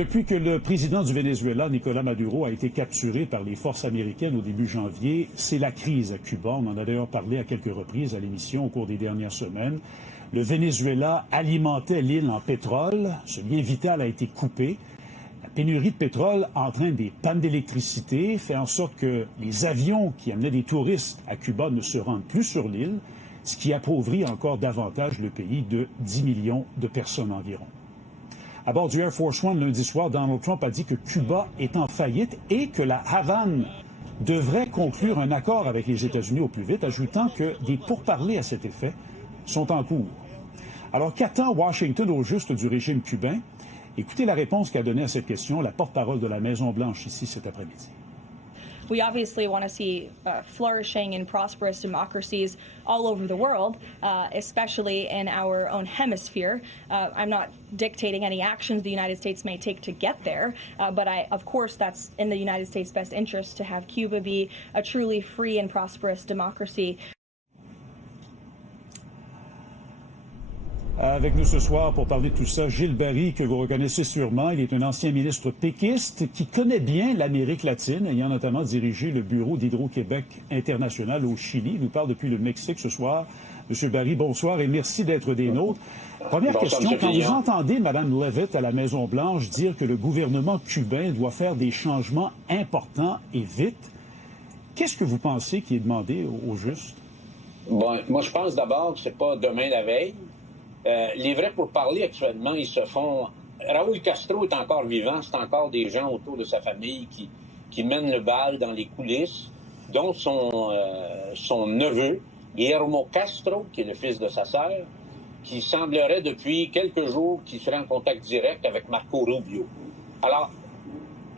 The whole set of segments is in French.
Depuis que le président du Venezuela, Nicolás Maduro, a été capturé par les forces américaines au début janvier, c'est la crise à Cuba. On en a d'ailleurs parlé à quelques reprises à l'émission au cours des dernières semaines. Le Venezuela alimentait l'île en pétrole. Ce lien vital a été coupé. La pénurie de pétrole entraîne des pannes d'électricité, fait en sorte que les avions qui amenaient des touristes à Cuba ne se rendent plus sur l'île, ce qui appauvrit encore davantage le pays de 10 millions de personnes environ. À bord du Air Force One lundi soir, Donald Trump a dit que Cuba est en faillite et que la Havane devrait conclure un accord avec les États-Unis au plus vite, ajoutant que des pourparlers à cet effet sont en cours. Alors, qu'attend Washington au juste du régime cubain? Écoutez la réponse qu'a donnée à cette question la porte-parole de la Maison-Blanche ici cet après-midi. We obviously want to see flourishing and prosperous democracies all over the world, especially in our own hemisphere. I'm not dictating any actions the United States may take to get there, but of course, that's in the United States' best interest to have Cuba be a truly free and prosperous democracy. Avec nous ce soir pour parler de tout ça, Gilles Barry, que vous reconnaissez sûrement. Il est un ancien ministre péquiste qui connaît bien l'Amérique latine, ayant notamment dirigé le bureau d'Hydro-Québec International au Chili. Il nous parle depuis le Mexique ce soir. Monsieur Barry, bonsoir et merci d'être des nôtres. Première question, quand vous entendez Mme Leavitt à la Maison-Blanche dire que le gouvernement cubain doit faire des changements importants et vite, qu'est-ce que vous pensez qui est demandé au juste? Bon, moi, je pense d'abord que c'est pas demain la veille. Les vrais pourparlers actuellement, ils se font. Raúl Castro est encore vivant, c'est encore des gens autour de sa famille qui mènent le bal dans les coulisses, dont son neveu, Guillermo Castro, qui est le fils de sa sœur, qui semblerait depuis quelques jours qu'il serait en contact direct avec Marco Rubio. Alors,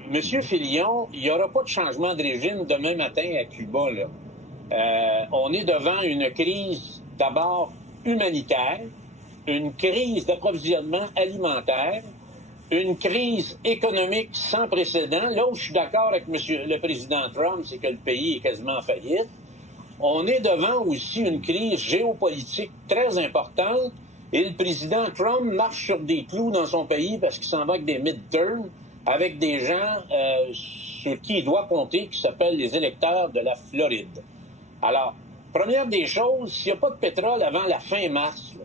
M. Fillon, il n'y aura pas de changement de régime demain matin à Cuba, là. On est devant une crise d'abord humanitaire, une crise d'approvisionnement alimentaire, une crise économique sans précédent. Là où je suis d'accord avec le président Trump, c'est que le pays est quasiment en faillite. On est devant aussi une crise géopolitique très importante et le président Trump marche sur des clous dans son pays parce qu'il s'en va avec des midterms, avec des gens sur qui il doit compter, qui s'appellent les électeurs de la Floride. Alors, première des choses, s'il n'y a pas de pétrole avant la fin mars, là,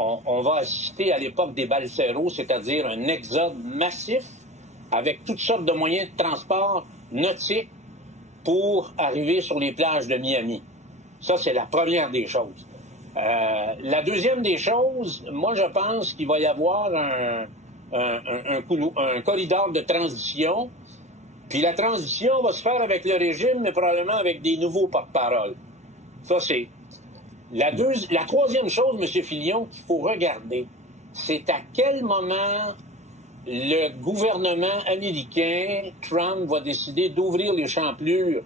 on va assister à l'époque des balseros, c'est-à-dire un exode massif avec toutes sortes de moyens de transport nautiques pour arriver sur les plages de Miami. Ça, c'est la première des choses. La deuxième des choses, moi, je pense qu'il va y avoir un corridor de transition. Puis la transition va se faire avec le régime, mais probablement avec des nouveaux porte-parole. Ça, c'est... La troisième chose, M. Fillon, qu'il faut regarder, c'est à quel moment le gouvernement américain, Trump, va décider d'ouvrir les champlures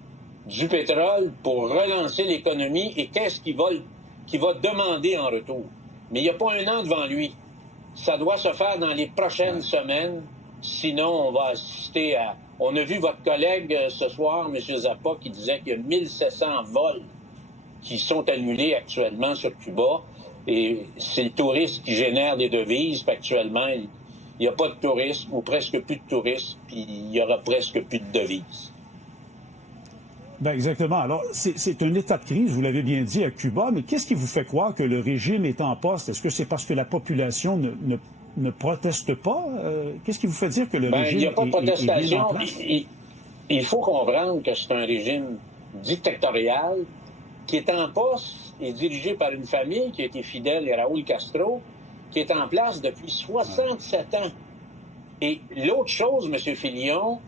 du pétrole pour relancer l'économie et qu'est-ce qu'il va demander en retour. Mais il n'y a pas un an devant lui. Ça doit se faire dans les prochaines semaines, sinon on va assister à... On a vu votre collègue ce soir, M. Zappa, qui disait qu'il y a 1700 vols qui sont annulés actuellement sur Cuba. Et c'est le tourisme qui génère des devises. Puis actuellement, il n'y a pas de tourisme, ou presque plus de tourisme, puis il y aura presque plus de devises. Ben exactement. Alors, c'est un état de crise, vous l'avez bien dit, à Cuba, mais qu'est-ce qui vous fait croire que le régime est en poste? Est-ce que c'est parce que la population ne proteste pas? Qu'est-ce qui vous fait dire que le régime il n'y a pas de protestation. Est bien en place? Il faut comprendre que c'est un régime dictatorial qui est en poste et dirigé par une famille qui a été fidèle à Raúl Castro, qui est en place depuis 67 ans. Et l'autre chose, M. Fillon,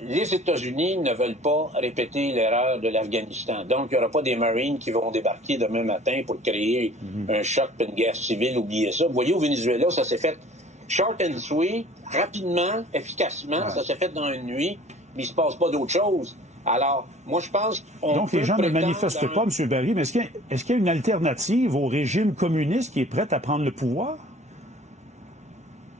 les États-Unis ne veulent pas répéter l'erreur de l'Afghanistan. Donc, il n'y aura pas des Marines qui vont débarquer demain matin pour créer un choc et une guerre civile. Oubliez ça. Vous voyez, au Venezuela, ça s'est fait short and sweet, rapidement, efficacement. Ça s'est fait dans une nuit, mais il ne se passe pas d'autre chose. Alors, moi, je pense qu'on Donc, les gens ne manifestent pas, M. Barry, mais est-ce qu'il y a une alternative au régime communiste qui est prêt à prendre le pouvoir?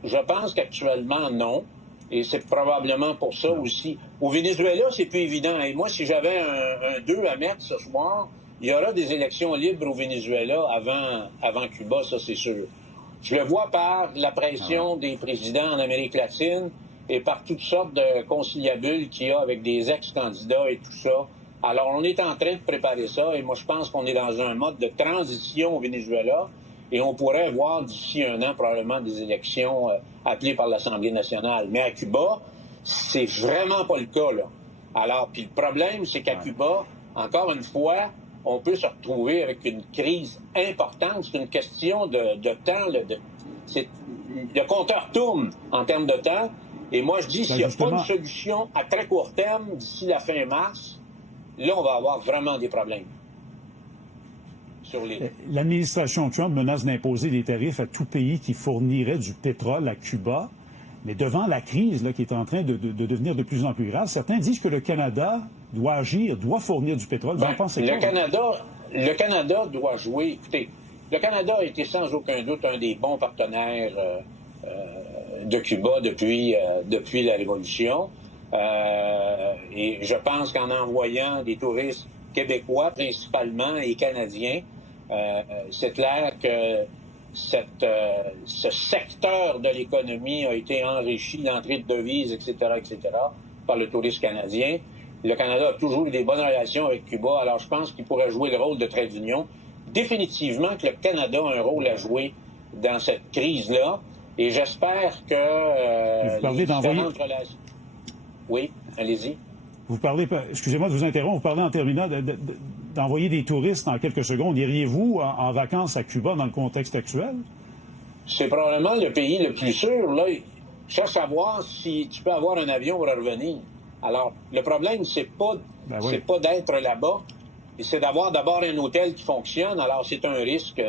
Je pense qu'actuellement, non. Et c'est probablement pour ça aussi. Au Venezuela, c'est plus évident. Et moi, si j'avais un 2 à mettre ce soir, il y aura des élections libres au Venezuela avant Cuba, ça c'est sûr. Je le vois par la pression des présidents en Amérique latine et par toutes sortes de conciliabules qu'il y a avec des ex-candidats et tout ça. Alors, on est en train de préparer ça et moi, je pense qu'on est dans un mode de transition au Venezuela et on pourrait voir d'ici un an probablement des élections appelées par l'Assemblée nationale. Mais à Cuba, c'est vraiment pas le cas, là. Alors, puis le problème, c'est qu'à Cuba, encore une fois, on peut se retrouver avec une crise importante. C'est une question de temps. Le compteur tourne en termes de temps. Et moi, je dis, s'il n'y a pas de solution à très court terme d'ici la fin mars, là, on va avoir vraiment des problèmes. L'administration Trump menace d'imposer des tarifs à tout pays qui fournirait du pétrole à Cuba. Mais devant la crise là, qui est en train de devenir de plus en plus grave, certains disent que le Canada doit agir, doit fournir du pétrole. Vous en pensez quoi? Le Canada doit jouer. Écoutez, le Canada a été sans aucun doute un des bons partenaires de Cuba depuis la Révolution. Et je pense qu'en envoyant des touristes québécois principalement et canadiens, c'est clair que ce secteur de l'économie a été enrichi d'entrée de devises, etc., par le tourisme canadien. Le Canada a toujours eu des bonnes relations avec Cuba, alors je pense qu'il pourrait jouer le rôle de trait d'union. Définitivement que le Canada a un rôle à jouer dans cette crise-là, et j'espère que vous parlez d'envoyer... relations... Oui, allez-y. Vous parlez, excusez-moi de vous interrompre, vous parlez en terminant d'envoyer des touristes en quelques secondes. Iriez-vous en vacances à Cuba dans le contexte actuel? C'est probablement le pays le plus sûr. Là, cherche à voir si tu peux avoir un avion pour revenir. Alors, le problème, c'est pas d'être là-bas, c'est d'avoir d'abord un hôtel qui fonctionne. Alors, c'est un risque,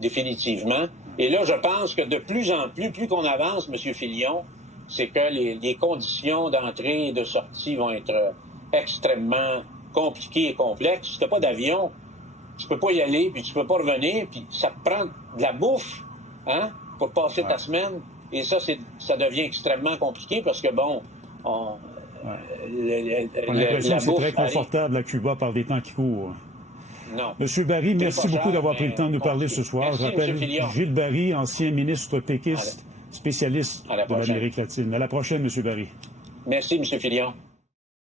définitivement. Et là, je pense que de plus en plus, plus qu'on avance, M. Filion, c'est que les conditions d'entrée et de sortie vont être extrêmement compliquées et complexes. Si tu n'as pas d'avion, tu peux pas y aller, puis tu peux pas revenir, puis ça te prend de la bouffe, hein, pour passer ta semaine. Et ça devient extrêmement compliqué parce que, bon, on a l'impression que c'est très confortable à Cuba par des temps qui courent. Non. Monsieur Barry, merci beaucoup d'avoir pris le temps de nous parler ce soir. Merci, je rappelle Gilles Barry, ancien ministre péquiste, spécialiste de l'Amérique latine. À la prochaine, M. Barry. Merci, M. Filion.